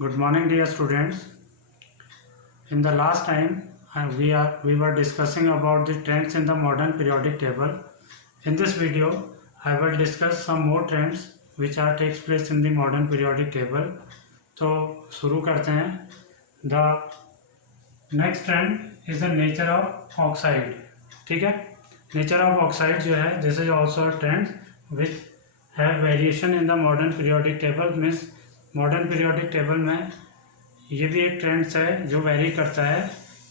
Good morning, dear students. In the last time, we were discussing about the trends in the modern periodic table. In this video, I will discuss some more trends which are takes place in the modern periodic table. तो शुरू करते हैं. The next trend is the nature of oxide. ठीक है. Nature of oxide जो है, this is also a trend which have variation in the modern periodic table. means modern periodic table में ये भी एक ट्रेंड्स है जो वेरी करता है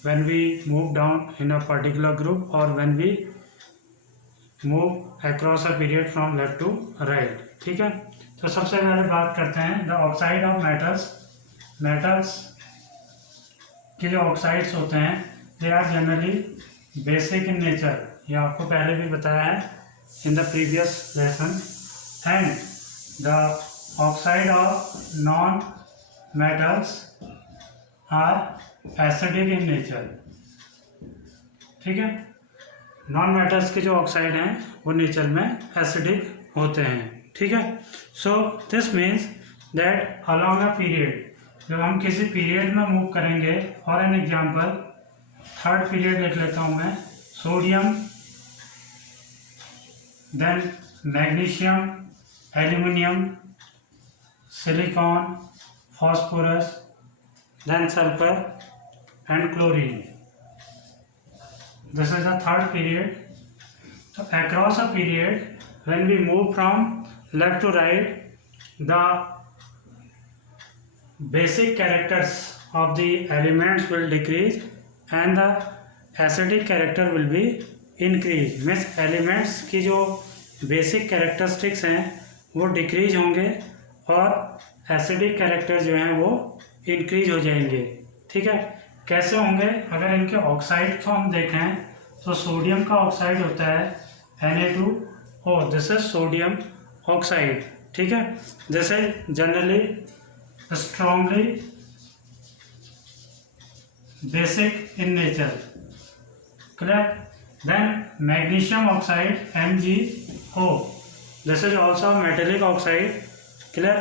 when we move down in a particular group और when we move across a period from left to right. ठीक है. तो सबसे पहले बात करते हैं द ऑक्साइड ऑफ मेटल्स के जो ऑक्साइड्स होते हैं they are generally basic in nature. ये आपको पहले भी बताया है in the previous lesson. And the oxide of non-metals are acidic in nature. ठीक है. नॉन मेटल्स के जो ऑक्साइड हैं वो नेचर में एसिडिक होते हैं. ठीक है. So this means that along a period जब हम किसी पीरियड में मूव करेंगे. For an example third period लिख लेता हूँ मैं. Sodium, then magnesium, aluminium, silicon, phosphorus, then sulfur and chlorine. This is the third period. So across a period, when we move from left to right, the basic characters of the elements will decrease and the acidic character will be increase. means elements की जो basic characteristics हैं वो decrease होंगे और acidic character जो हैं वो increase हो जाएंगे. ठीक है. कैसे होंगे? अगर इनके ऑक्साइड को हम देखें तो सोडियम का ऑक्साइड होता है Na2O. This is sodium oxide. ठीक है. जैसे generally strongly basic in nature. Clear. Then magnesium oxide MgO. This is also metallic oxide. Clear.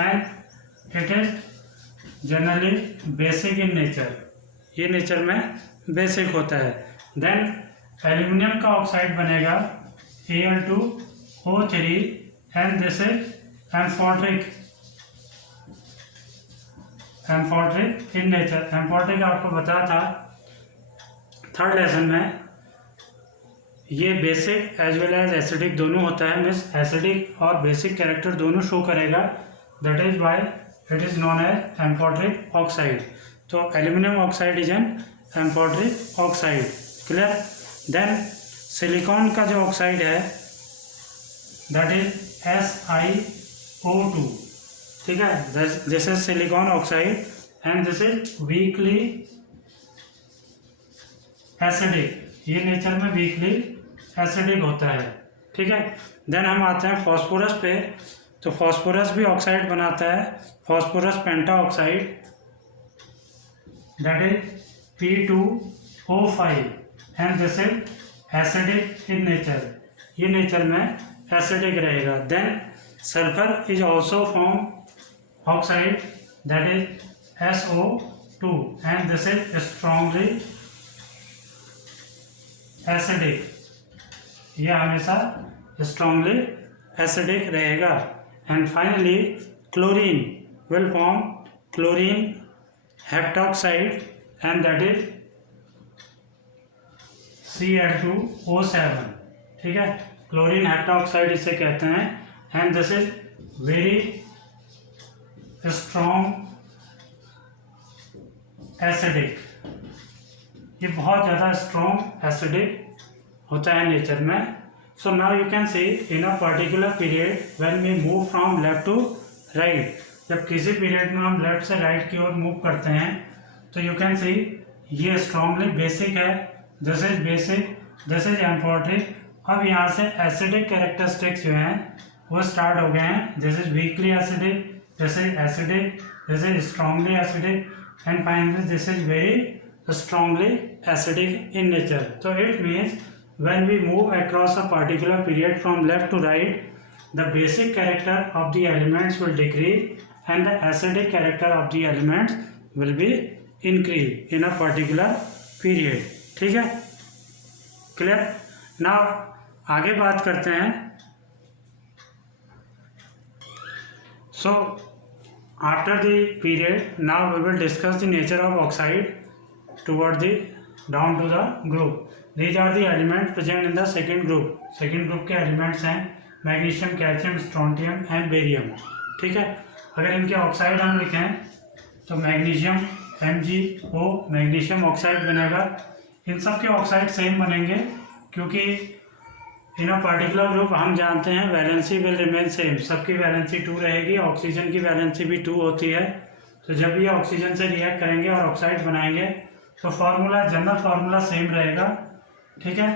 And it is generally basic in nature. ये नेचर में basic होता है. Then aluminium का oxide बनेगा Al2O3 and this is amphoteric in nature. Amphoteric आपको बताया था third lesson में. ये basic as well as acidic दोनों होता है. मीन्स एसिडिक और बेसिक कैरेक्टर दोनों शो करेगा. That is why it is known as amphoteric oxide. तो aluminium oxide is an amphoteric oxide. Clear. Then silicon का जो ऑक्साइड है दैट इज SiO2. ठीक है. This is silicon oxide and this is weakly acidic. ये nature में weakly acidic होता है. ठीक है. देन हम आते हैं फॉस्फोरस पे. तो फॉस्फोरस भी ऑक्साइड बनाता है. Phosphorus penta oxide that is P2O5 and this is acidic in nature. ये नेचर में एसिडिक रहेगा. Then sulphur is also form oxide that is SO2 and this is strongly acidic. ये हमेशा स्ट्रॉन्गली एसिडिक रहेगा. And finally chlorine will form chlorine heptoxide and that is Cl2O7. ठीक है. Chlorine heptoxide इसे कहते हैं and this is very strong acidic. ये बहुत ज़्यादा स्ट्रॉन्ग एसिडिक होता है नेचर में. So now you can see in a particular period when we move from left to right. जब किसी पीरियड में हम लेफ्ट से राइट की ओर मूव करते हैं तो यू कैन सी ये स्ट्रॉन्गली बेसिक है. This is basic, this is amphoteric. अब यहाँ से एसिडिक कैरेक्टरिस्टिक्स जो हैं वो स्टार्ट हो गए हैं. This is weakly acidic, this is acidic, this is strongly acidic and finally this is very strongly acidic in nature. So it means when we move across a particular period from left to right, the basic character of the elements will decrease and the acidic character of the elements will be increase in a particular period. ठीक है, clear. Now आगे बात करते हैं। So after the period now we will discuss the nature of oxide toward the down to the group. These are the elements present in the second group. Second group के elements हैं magnesium, calcium, strontium and barium. ठीक है, अगर इनके oxide हम लिखें तो magnesium MgO magnesium oxide बनेगा। इन सब के ऑक्साइड सेम बनेंगे क्योंकि इन अ पर्टिकुलर ग्रुप हम जानते हैं वैलेंसी विल रिमेन सेम, सबकी वैलेंसी 2 रहेगी। ऑक्सीजन की वैलेंसी भी 2 होती है। तो जब ये ऑक्सीजन से रिएक्ट करेंगे और ऑक्साइड बनाएंगे तो फार्मूला, जनरल फार्मूला सेम रहेगा। ठीक है,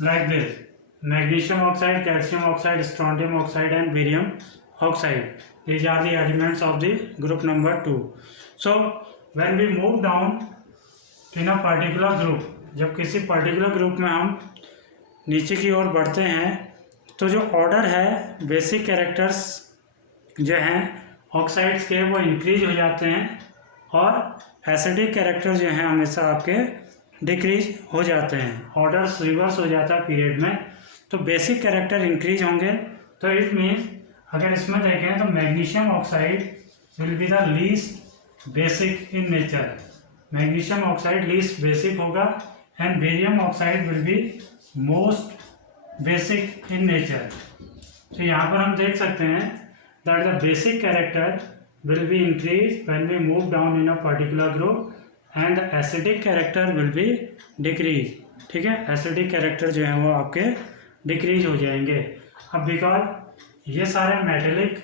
like this, magnesium oxide, calcium oxide, strontium oxide and barium oxide. These are the elements of the group number 2. So when we move down in a particular group, जब किसी particular group में हम नीचे की ओर बढ़ते हैं तो जो ऑर्डर है, बेसिक कैरेक्टर्स जो हैं ऑक्साइड्स के वो इंक्रीज हो जाते हैं और एसिडिक कैरेक्टर जो हैं हमेशा आपके डिक्रीज हो जाते हैं। ऑर्डर्स रिवर्स हो जाता है पीरियड में। तो बेसिक कैरेक्टर इंक्रीज होंगे। तो इट मीन्स अगर इसमें देखें तो magnesium oxide will be the least basic in nature. Magnesium oxide least basic होगा and barium oxide will be most basic in nature. तो यहाँ पर हम देख सकते हैं that the basic character will be increase when we move down in a particular group and the acidic character will be decrease. ठीक है, acidic character जो है वो आपके डिक्रीज हो जाएंगे। अब बिकॉज ये सारे मेटेलिक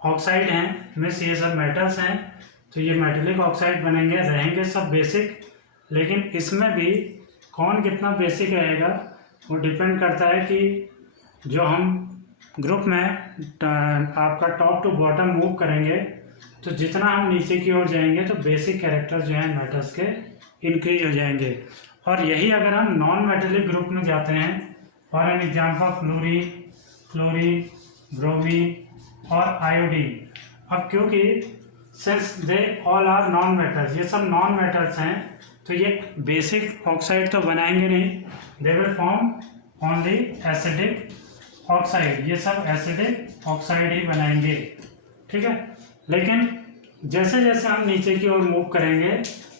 ऑक्साइड हैं, मीन्स ये सब मेटल्स हैं, तो ये मेटेलिक ऑक्साइड बनेंगे, रहेंगे सब बेसिक। लेकिन इसमें भी कौन कितना बेसिक रहेगा वो डिपेंड करता है कि जो हम ग्रुप में आपका टॉप टू बॉटम मूव करेंगे तो जितना हम नीचे की ओर जाएंगे तो बेसिक कैरेक्टर जो हैं मेटल्स के इंक्रीज हो जाएंगे। और यही अगर हम नॉन मेटेलिक ग्रुप में जाते हैं, for an example fluorine, chlorine, bromine और आयोडीन। अब क्योंकि since they all are non metals, ये सब नॉन मेटल्स हैं, तो ये बेसिक ऑक्साइड तो बनाएंगे नहीं, they will form only acidic oxide. ये सब एसिडिक ऑक्साइड ही बनाएंगे। ठीक है, लेकिन जैसे जैसे हम नीचे की ओर मूव करेंगे,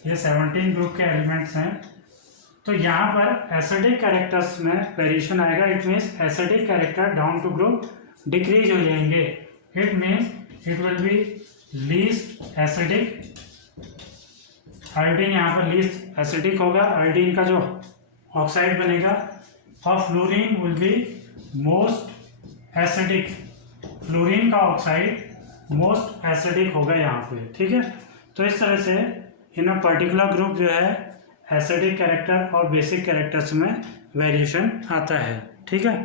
ये 17 ग्रुप के एलिमेंट्स हैं, तो यहाँ पर एसिडिक कैरेक्टर्स में वेरिएशन आएगा। It means acidic character down to group decrease हो जाएंगे। It means it will be least acidic. Iodine यहाँ पर लीस्ट एसिडिक होगा, आयोडीन का जो ऑक्साइड बनेगा, और fluorine will be most acidic. Fluorine का ऑक्साइड मोस्ट एसिडिक होगा यहाँ पे। ठीक है, तो इस तरह से इन अ पर्टिकुलर ग्रुप जो है एसिडिक कैरेक्टर और बेसिक कैरेक्टर्स में वेरिएशन आता है। ठीक है,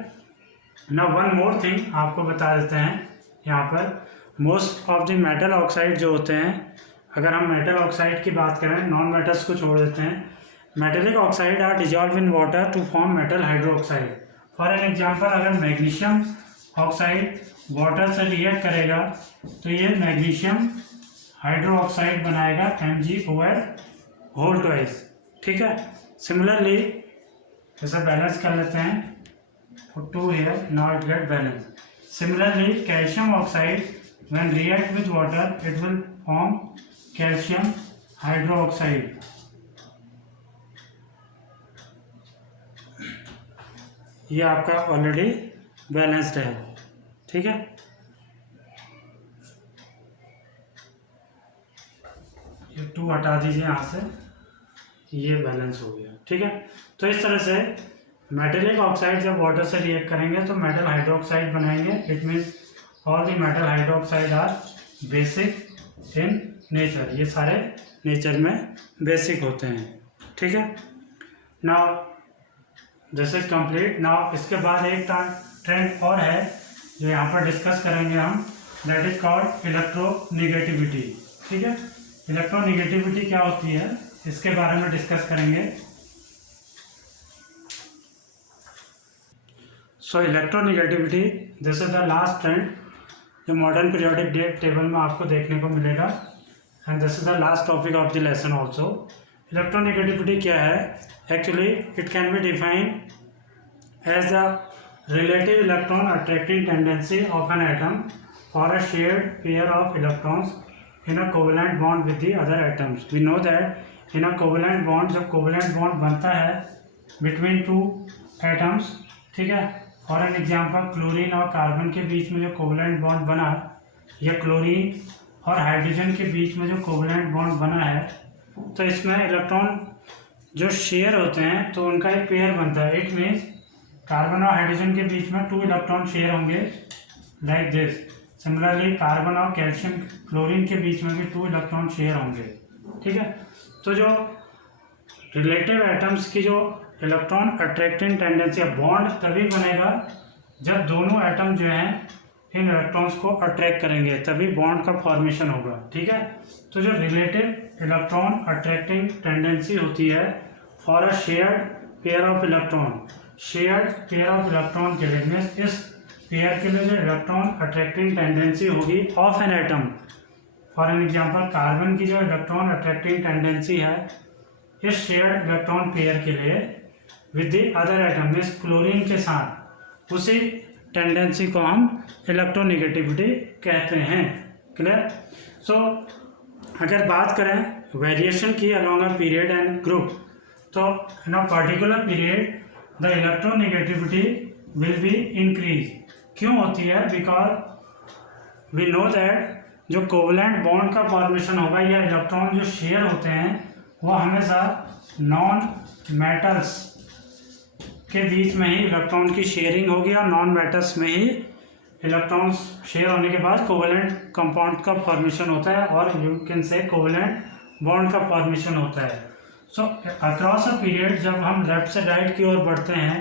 नाउ वन मोर थिंग आपको बता देते हैं यहाँ पर। Most of the metal oxide जो होते हैं, अगर हम मेटल ऑक्साइड की बात करें, नॉन मेटल्स को छोड़ देते हैं, metallic oxide are dissolve in water to form metal hydroxide. For an example, अगर मैग्नीशियम ऑक्साइड वाटर से रिएक्ट करेगा तो ये मैग्नीशियम हाइड्रो ऑक्साइड बनाएगा MgOH होल ट्वाइस। ठीक है, सिमिलरली जैसे बैलेंस कर लेते हैं, 2 here, now it get balanced. Similarly, calcium oxide when react with water it will form calcium hydroxide. ये आपका ऑलरेडी बैलेंस्ड है। ठीक है, ये 2 हटा दीजिए यहाँ से, ये बैलेंस हो गया। ठीक है, तो इस तरह से मेटेलिक ऑक्साइड जब वाटर से रिएक्ट करेंगे तो मेटल हाइड्रोक्साइड बनाएंगे। It means all the metal hydroxide are basic in nature. ये सारे नेचर में बेसिक होते हैं। ठीक है, now this is complete. Now इसके बाद एक ट्रेंड और है जो यहाँ पर डिस्कस करेंगे हम, दैट इज कॉल्ड इलेक्ट्रोनिगेटिविटी। ठीक है, इलेक्ट्रोनिगेटिविटी क्या होती है इसके बारे में डिस्कस करेंगे। So electronegativity this is the last trend जो मॉडर्न पीरियोडिक टेबल में आपको देखने को मिलेगा, and this is the last topic of the lesson also. Electronegativity क्या है? Actually it can be defined as the relative electron attracting tendency of an atom for a shared pair of electrons in a covalent bond with the other atoms. We know that in a covalent bond, जब covalent bond बनता है between two atoms, ठीक है, for an example chlorine और carbon के बीच में जो covalent bond बना, या क्लोरीन और हाइड्रोजन के बीच में जो कोवलेंट बॉन्ड बना है, तो इसमें इलेक्ट्रॉन जो शेयर होते हैं तो उनका एक पेयर बनता है। इट मीन्स कार्बन और हाइड्रोजन के बीच में 2 इलेक्ट्रॉन शेयर होंगे लाइक दिस। सिमिलरली कार्बन और कैल्शियम क्लोरीन के बीच में भी 2 इलेक्ट्रॉन शेयर होंगे, ठीक है। तो जो रिलेटिव एटम्स की जो इलेक्ट्रॉन अट्रैक्टिंग टेंडेंसी है, बॉन्ड तभी बनेगा जब दोनों एटम जो हैं इन इलेक्ट्रॉन्स को अट्रैक्ट करेंगे, तभी बॉन्ड का फॉर्मेशन होगा, ठीक है। तो जो रिलेटिव इलेक्ट्रॉन अट्रैक्टिंग टेंडेंसी होती है for a shared pair of electron, shared pair of electron के लिए मीन्स इस पेयर के लिए जो इलेक्ट्रॉन अट्रैक्टिंग टेंडेंसी होगी of an atom, for an example carbon की जो इलेक्ट्रॉन अट्रैक्टिंग टेंडेंसी है इस शेयर्ड इलेक्ट्रॉन पेयर के लिए with the other atom means chlorine के साथ, उसी टेंडेंसी को हम इलेक्ट्रोनेगेटिविटी कहते हैं। क्लियर? सो अगर बात करें वेरिएशन की along a period and group, तो in a particular period the electronegativity will be increase. क्यों होती है? बिकॉज वी नो दैट जो कोवलेंट बॉन्ड का फॉर्मेशन होगा या इलेक्ट्रॉन जो शेयर होते हैं वो हमेशा नॉन मेटल्स के बीच में ही इलेक्ट्रॉन की शेयरिंग होगी, और नॉन मेटल्स में ही इलेक्ट्रॉन्स शेयर होने के बाद कोवलेंट कंपाउंड का फॉर्मेशन होता है, और you can say covalent bond का फॉर्मेशन होता है। सो अक्रॉस अ पीरियड जब हम लेफ्ट से राइट की ओर बढ़ते हैं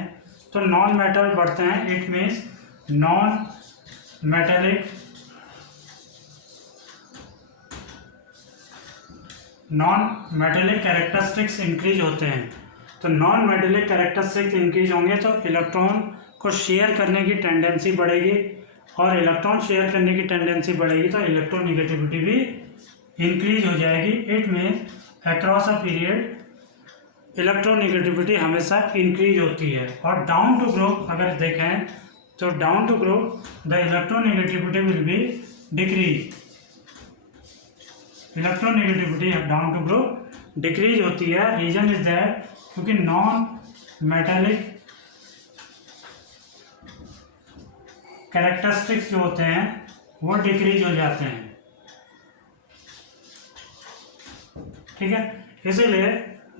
तो नॉन मेटल बढ़ते हैं। It means non metallic characteristics increase होते हैं। तो नॉन मेटेलिक कैरेक्टरिस्टिक्स इंक्रीज होंगे तो इलेक्ट्रॉन को शेयर करने की टेंडेंसी बढ़ेगी, और इलेक्ट्रॉन शेयर करने की टेंडेंसी बढ़ेगी तो इलेक्ट्रोनेगेटिविटी भी इंक्रीज हो जाएगी। It means across a period electronegativity हमेशा इंक्रीज होती है। और डाउन टू ग्रुप अगर देखें तो down to group the electronegativity will be decrease. Electronegativity down to group decrease होती है। रीजन इज दैट क्योंकि नॉन मेटेलिक कैरेक्टरिस्टिक्स जो होते हैं वो डिक्रीज हो जाते हैं, ठीक है। इसीलिए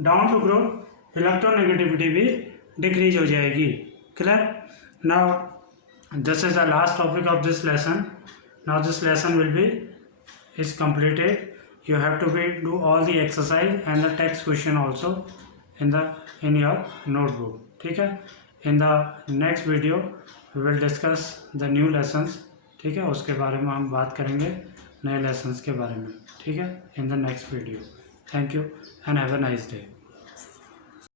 डाउन टू ग्रुप इलेक्ट्रोनेगेटिविटी भी डिक्रीज हो जाएगी। Clear? Now this is the last topic of this lesson. Now this lesson will be is completed. You have to do all the exercise and the text question also in your notebook, ठीक है। In the next video we will discuss the new lessons, ठीक है, उसके बारे में हम बात करेंगे नए lessons के बारे में, ठीक है, in the next video. Thank you and have a nice day.